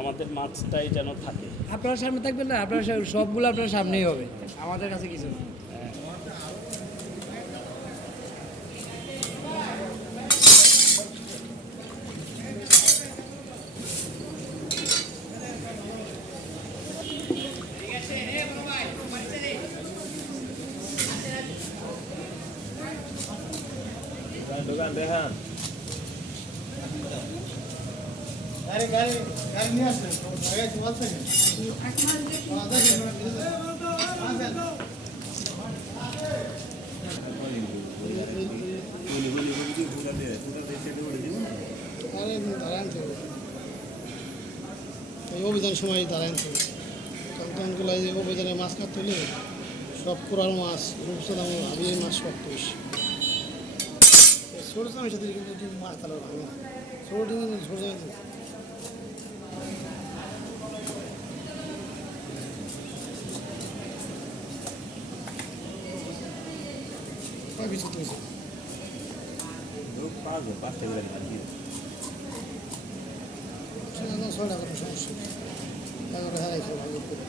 আমাদের মাছটাই যেন থাকে। আপনারা সামনে থাকবেন না, আপনারা সবগুলো আপনার সামনেই হবে, আমাদের কাছে কিছু না। দোকান দেখান গাড়ি গাড়ি গাড়ি নিয়ে আসেন গাড়ি চল থাকে অভিযান সময় দাঁড়ান তো তখনগুলো অভিযানে মাছ না তুলে সব কোরাল মাছ রূপসাদা আমি এই মাছ শক্ত বেশি ছোটো চামের সাথে কিন্তু মাছ তাহলে ভালো না ছোটো ছোটো চামের বিচিত হয়েছে পাঁচটা ছয় টাকা সমস্যা 11 হাজার ভালো করে